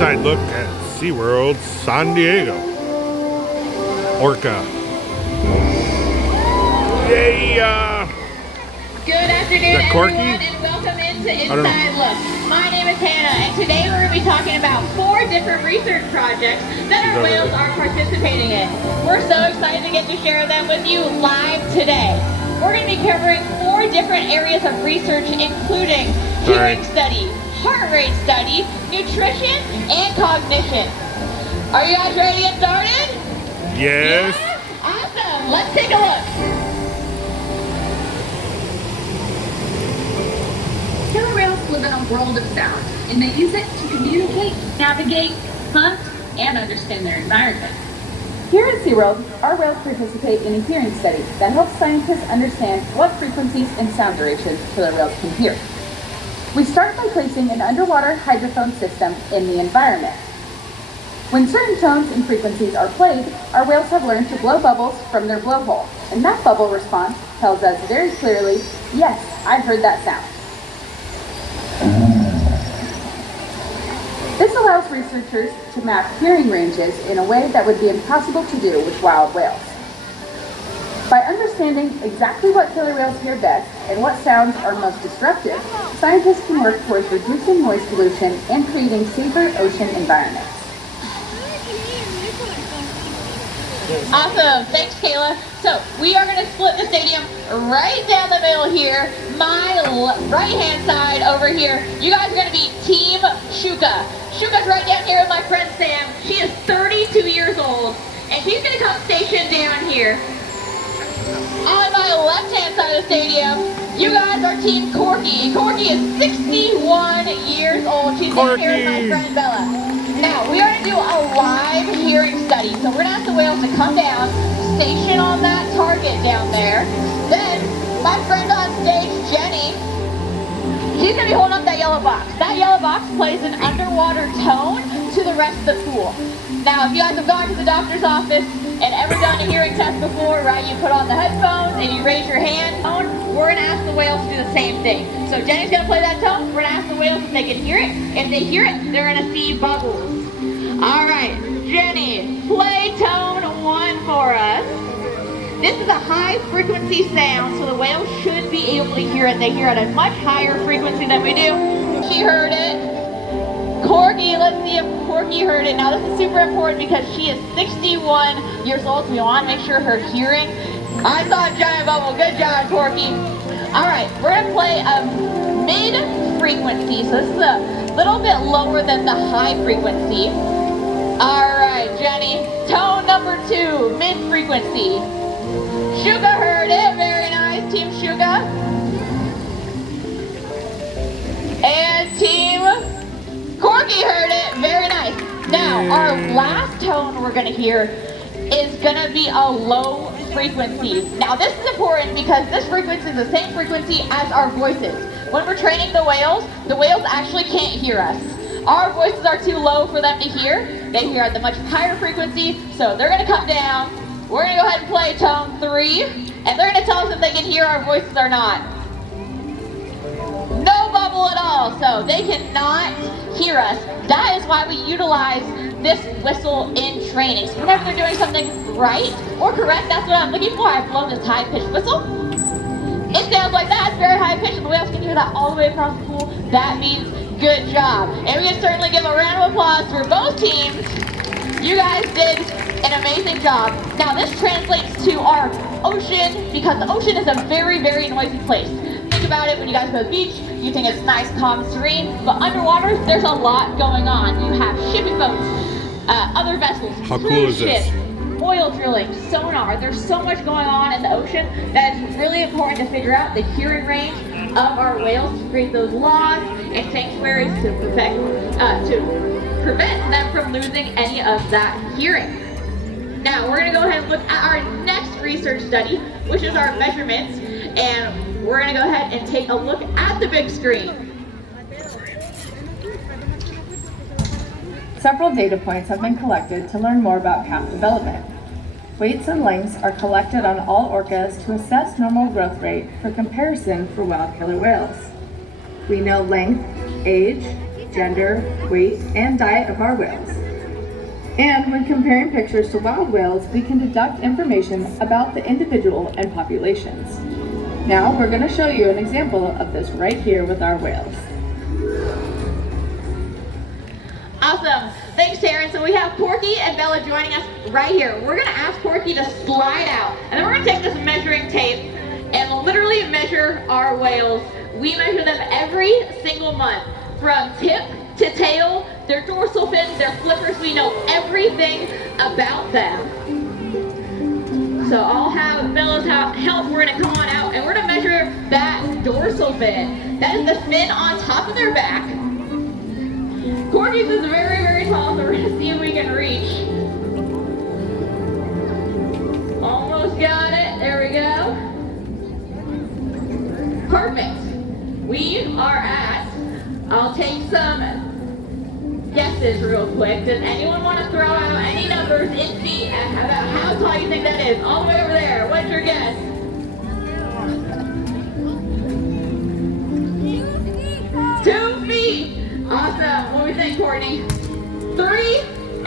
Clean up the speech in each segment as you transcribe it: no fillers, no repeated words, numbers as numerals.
inside look at Seaworld San Diego. Orca. Yeah. Good afternoon, Corky? everyone, and welcome into Inside Look. My name is Hannah, and today we're going to be talking about 4 different research projects that our whales are participating in. We're so excited to get to share them with you live today. We're going to be covering 4 different areas of research, including hearing study, heart rate study, nutrition, and cognition. Are you guys ready to get started? Yes. Yeah? Awesome. Let's take a look. Killer whales live in a world of sound, and they use it to communicate, navigate, hunt, and understand their environment. Here at SeaWorld, our whales participate in a hearing study that helps scientists understand what frequencies and sound durations killer whales can hear. We start by placing an underwater hydrophone system in the environment. When certain tones and frequencies are played, our whales have learned to blow bubbles from their blowhole, and that bubble response tells us very clearly, yes, I heard that sound. This allows researchers to map hearing ranges in a way that would be impossible to do with wild whales. By understanding exactly what killer whales hear best and what sounds are most disruptive, scientists can work towards reducing noise pollution and creating safer ocean environments. Awesome. Thanks, Kayla. So we are going to split the stadium right down the middle here. My right-hand side over here, you guys are going to be Team Shuka. Shuka's right down here with my friend Sam. She is 32 years old, and she's going to come station down here. On my left-hand side of the stadium, you guys are Team Corky. Corky is 61 years old. She's down here with my friend Bella. Now, we are going to do a live hearing study. So we're going to ask the whales to come down, station on that target down there. Then, my friend on stage, Jenny, she's going to be holding up that yellow box. That yellow box plays an underwater tone to the rest of the pool. Now, if you guys have gone to the doctor's office and ever done a hearing test before, right, you put on the headphones and you raise your hand, we're going to ask the whales to do the same thing. So Jenny's going to play that tone. We're going to ask the whales if they can hear it. If they hear it, they're going to see bubbles. All right, Jenny, play tone 1 for us. This is a high frequency sound, so the whales should be able to hear it. They hear it at a much higher frequency than we do. She heard it. Corky, let's see if Corky heard it. Now this is super important because she is 61 years old, so we want to make sure her hearing. I saw a giant bubble. Good job, Corky. All right, we're going to play a mid-frequency. So this is a little bit lower than the high frequency. All right, Jenny, tone number 2, mid-frequency. Shuka heard it. Very nice, Team Shuka. And Team Corky heard it. Very nice. Now, our last tone we're going to hear is going to be a low frequency. Now, this is important because this frequency is the same frequency as our voices. When we're training the whales actually can't hear us. Our voices are too low for them to hear. They hear at the much higher frequency, so they're going to come down. We're going to go ahead and play tone 3, and they're going to tell us if they can hear our voices or not. No bubble at all, so they cannot hear us. That is why we utilize this whistle in training. So whenever they're doing something right or correct, that's what I'm looking for. I blow this high-pitched whistle. It sounds like that. It's very high-pitched, and the whales can hear that all the way across the pool. That means good job. And we can certainly give a round of applause for both teams. You guys did an amazing job. Now this translates to our ocean because the ocean is a very, very noisy place. Think about it when you guys go to the beach, you think it's nice, calm, serene, but underwater there's a lot going on. You have shipping boats, other vessels, cruise ships, oil drilling, sonar. There's so much going on in the ocean that it's really important to figure out the hearing range of our whales to create those laws and sanctuaries to prevent them from losing any of that hearing. Now we're going to go ahead and look at our next research study, which is our measurements, and we're going to go ahead and take a look at the big screen. Several data points have been collected to learn more about calf development. Weights and lengths are collected on all orcas to assess normal growth rate for comparison for wild killer whales. We know length, age, gender, weight, and diet of our whales. And when comparing pictures to wild whales, we can deduct information about the individual and populations. Now we're going to show you an example of this right here with our whales. Awesome. Thanks, Taryn. So we have Porky and Bella joining us right here. We're going to ask Porky to slide out, and then we're going to take this measuring tape and literally measure our whales. We measure them every single month, from tip to tail, their dorsal fins, their flippers. We know everything about them. So I'll have Bella's help. We're going to come on out, and we're going to measure that dorsal fin. That is the fin on top of their back. Corky's is very, very tall, so we're going to see if we can reach. Almost got it. There we go. Perfect. We are at, I'll take some guesses real quick. Does anyone want to throw out any numbers in feet about how tall you think that is? All the way over there. What's your guess? 2 feet. Awesome. What do we think, Courtney? 3?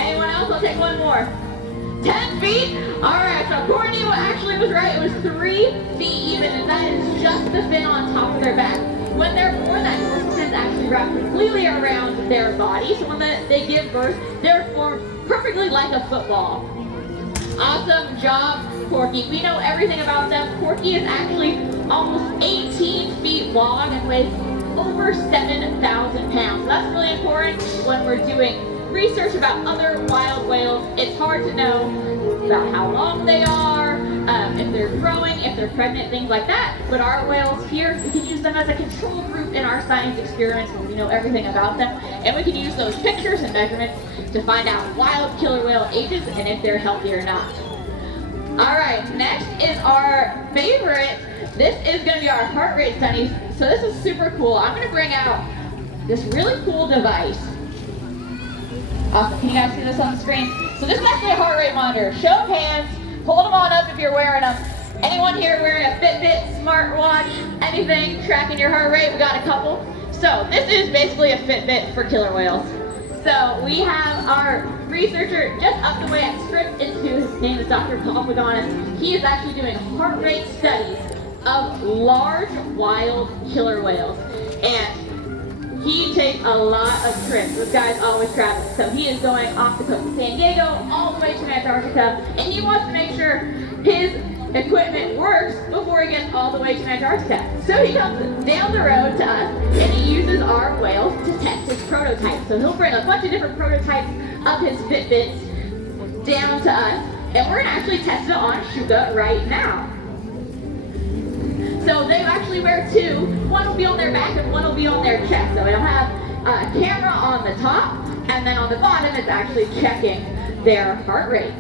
Anyone else? I'll take one more. 10 feet? Alright, so Courtney actually was right. It was 3 feet even, and that is just the fin on top of their back. When they're born, that dorsal fin is actually wrapped completely around their body, so when they give birth, they're formed perfectly like a football. Awesome job, Porky. We know everything about them. Porky is actually almost 18 feet long and weighs over 7,000 pounds. That's really important when we're doing research about other wild whales. It's hard to know about how long they are, if they're growing, if they're pregnant, things like that. But our whales here, we can use them as a control group in our science experiments where we know everything about them. And we can use those pictures and measurements to find out wild killer whale ages and if they're healthy or not. All right, next is our favorite. This is going to be our heart rate studies. So this is super cool. I'm going to bring out this really cool device. Awesome. Can you guys see this on the screen? So this is actually a heart rate monitor. Show of hands. Hold them on up if you're wearing them. Anyone here wearing a Fitbit, smartwatch, anything tracking your heart rate? We got a couple. So this is basically a Fitbit for killer whales. So we have our researcher just up the way at Scripps Institute. His name is Dr. Paul Pagonis. He is actually doing heart rate studies of large wild killer whales. And he takes a lot of trips. This guy's always traveling. So he is going off the coast of San Diego all the way to Antarctica, and he wants to make sure his equipment works before he gets all the way to Antarctica. So he comes down the road to us, and he uses our whales to test his prototypes. So he'll bring a bunch of different prototypes of his Fitbits down to us, and we're gonna actually test it on Shuka right now. So they actually wear 2. One will be on their back and one will be on their chest. So it'll have a camera on the top, and then on the bottom it's actually checking their heart rate.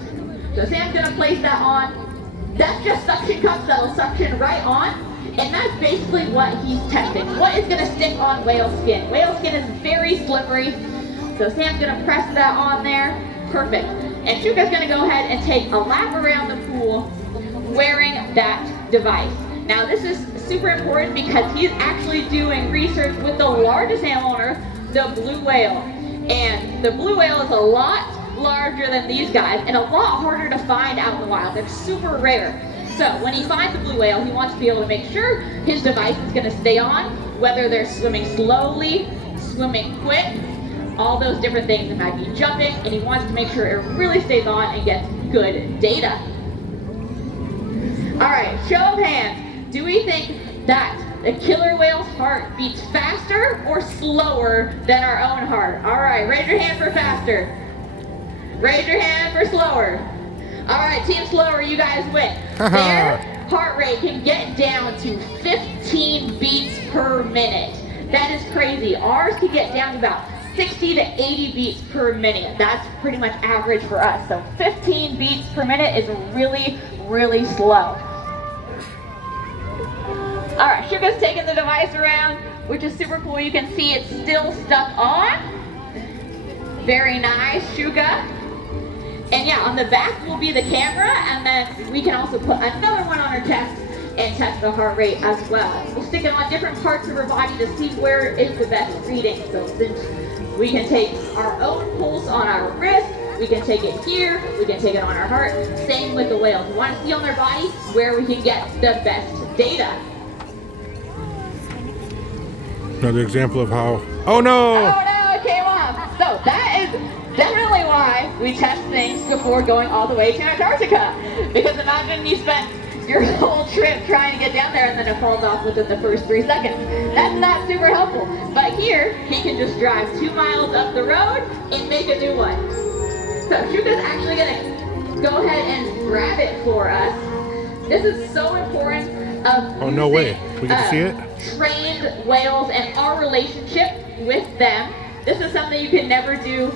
So Sam's gonna place that on. That's just suction cups that'll suction right on, and that's basically what he's testing. What is gonna stick on whale skin? Whale skin is very slippery. So Sam's gonna press that on there. Perfect. And Shuka's gonna go ahead and take a lap around the pool wearing that device. Now this is super important because he's actually doing research with the largest animal on Earth, the blue whale. And the blue whale is a lot larger than these guys and a lot harder to find out in the wild. They're super rare. So when he finds the blue whale, he wants to be able to make sure his device is going to stay on, whether they're swimming slowly, swimming quick, all those different things. It might be jumping, and he wants to make sure it really stays on and gets good data. All right, show of hands. Do we think that a killer whale's heart beats faster or slower than our own heart? All right, raise your hand for faster. Raise your hand for slower. All right, team slower, you guys win. Their heart rate can get down to 15 beats per minute. That is crazy. Ours can get down to about 60 to 80 beats per minute. That's pretty much average for us. So 15 beats per minute is really, really slow. All right, Shuka's taking the device around, which is super cool. You can see it's still stuck on. Very nice, Shuka. And yeah, on the back will be the camera, and then we can also put another one on her chest and test the heart rate as well. We'll stick it on different parts of her body to see where is the best reading. So since We can take our own pulse on our wrist. We can take it here. We can take it on our heart. Same with the whales. We want to see on their body where we can get the best data. Another example of how. Oh no! Oh no, it came off. So that is definitely why we test things before going all the way to Antarctica. Because imagine you spent your whole trip trying to get down there and then it falls off within the first 3 seconds. That's not super helpful. But here, he can just drive 2 miles up the road and make a new one. So Shuka's actually gonna go ahead and grab it for us. This is so important of Oh no way! We get to see it. Trained whales and our relationship with them. This is something you can never do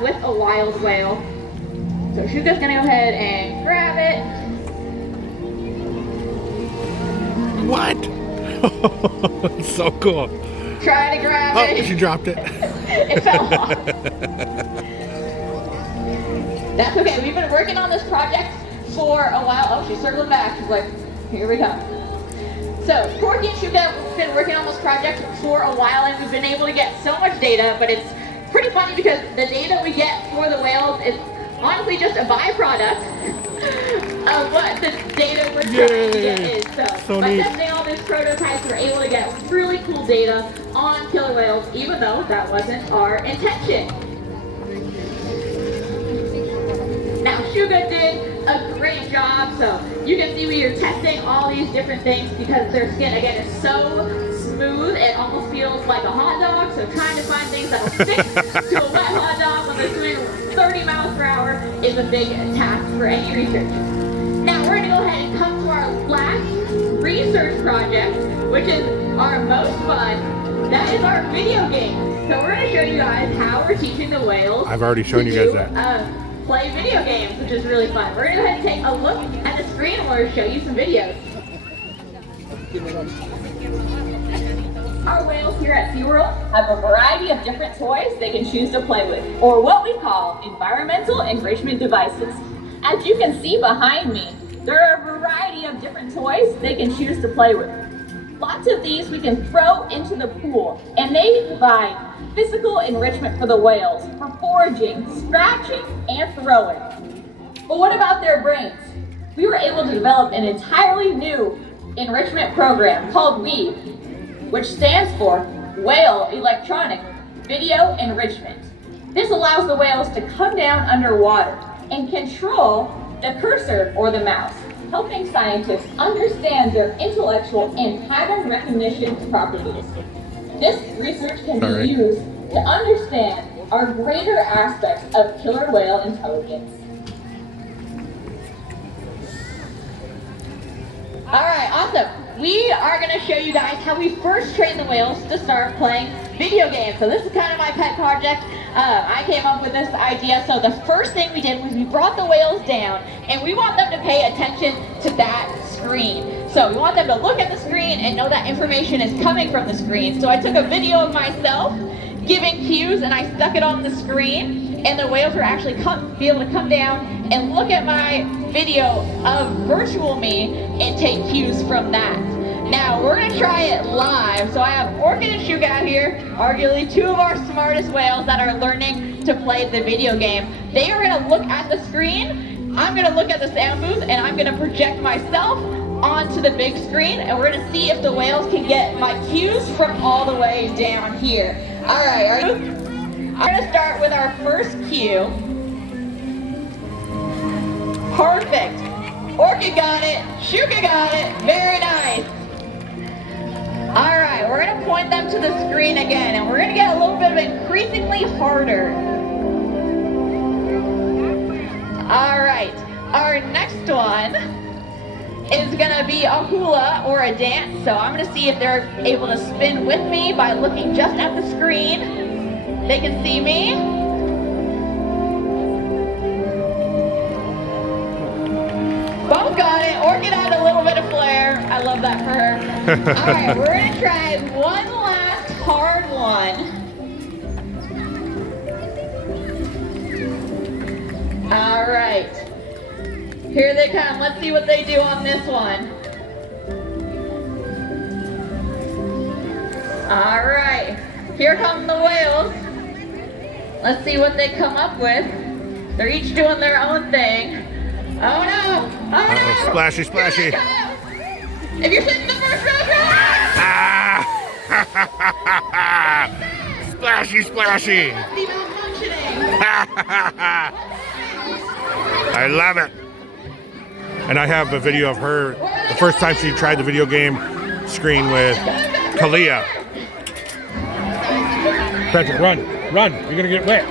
with a wild whale. So Shuka's gonna go ahead and grab it. What? It's so cool. Try to grab Oh, it. she dropped it. It fell off. That's okay. We've been working on this project for a while. Oh, she's circling back. She's like, here we go. So, Corky and Shuka have been working on this project for a while, and we've been able to get so much data, but it's pretty funny because the data we get for the whales is honestly just a byproduct of what the data we're trying to get is. So by neat. testing all these prototypes, we're able to get really cool data on killer whales, even though that wasn't our intention. Now, Shuka did a great job, so you can see we are testing all these different things because their skin, again, is so smooth, it almost feels like a hot dog, so trying to find things that'll stick to a wet hot dog when they're swimming 30 miles per hour is a big task for any researcher. Now, we're going to go ahead and come to our last research project, which is our most fun. That is our video game. So we're going to show you guys how we're teaching the whales. I've already shown you guys that. Play video games, which is really fun. We're going to go ahead and take a look at the screen and we're going to show you some videos. Our whales here at Seaworld have a variety of different toys they can choose to play with, or what we call environmental enrichment devices. As you can see behind me, there are a variety of different toys they can choose to play with. Lots of these we can throw into the pool, and they provide physical enrichment for the whales for foraging, scratching, and throwing. But what about their brains? We were able to develop an entirely new enrichment program called WEAVE, which stands for Whale Electronic Video Enrichment. This allows the whales to come down underwater and control the cursor or the mouse, helping scientists understand their intellectual and pattern recognition properties. This research can be used to understand our greater aspects of killer whale intelligence. All right, awesome. We are going to show you guys how we first trained the whales to start playing video games. So this is kind of my pet project. I came up with this idea. So the first thing we did was we brought the whales down and we want them to pay attention to that screen. So we want them to look at the screen and know that information is coming from the screen. So I took a video of myself giving cues and I stuck it on the screen, and the whales were actually be able to come down and look at my video of virtual me and take cues from that. Now we're going to try it live. So I have Orca and Shuka out here, arguably two of our smartest whales that are learning to play the video game. They are going to look at the screen, I'm going to look at the sound booth, and I'm going to project myself onto the big screen, and we're going to see if the whales can get my cues from all the way down here. All right, I'm going to start with our first cue. Perfect. Orca got it. Shuka got it. Very nice. All right, we're going to point them to the screen again, and we're going to get a little bit of increasingly harder. All right, our next one is going to be a hula or a dance. So I'm going to see if they're able to spin with me by looking just at the screen. They can see me. Both got it. Orchid had a little bit of flair. I love that for her. All right, we're going to try one last hard one. All right. Here they come. Let's see what they do on this one. All right. Here come the whales. Let's see what they come up with. They're each doing their own thing. Oh no! Oh no! Splashy, splashy. Here it comes. If you're sitting in the first row, Ah! Splashy, splashy. the malfunctioning. I love it. And I have a video of her, the first time she tried the video game screen with Kalia. Patrick, run, run. You're going to get wet.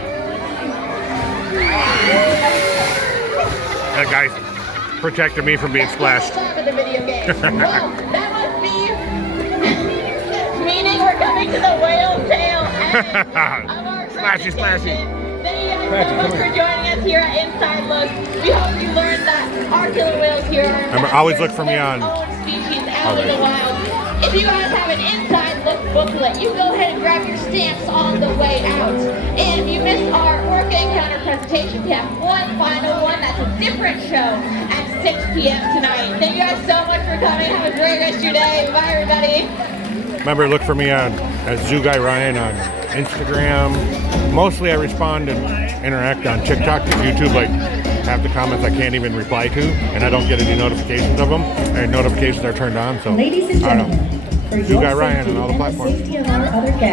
That guy's protected me from being splashed. For the video game. Well, that must be meaning we're coming to the whale tail end of our Splashy, splashy. Thank you guys so much for joining us here at Inside Look. We hope you learned that our killer whales here are Remember, always look for me on. own species out in the wild. If you guys have an Inside Look booklet, you go ahead and grab your stamps on the way out. And if you missed our Orca Encounter presentation, we have one final one that's a different show at 6 p.m. tonight. Thank you guys so much for coming. Have a great rest of your day. Bye, everybody. Remember, look for me on as Zoo Guy Ryan on Instagram. Mostly I respond and interact on TikTok because YouTube, like, half the comments I can't even reply to, and I don't get any notifications of them. And notifications are turned on, so Ladies and I don't know. gentlemen, for Zoo your Guy Ryan safety on all the and platforms. safety of our other guests.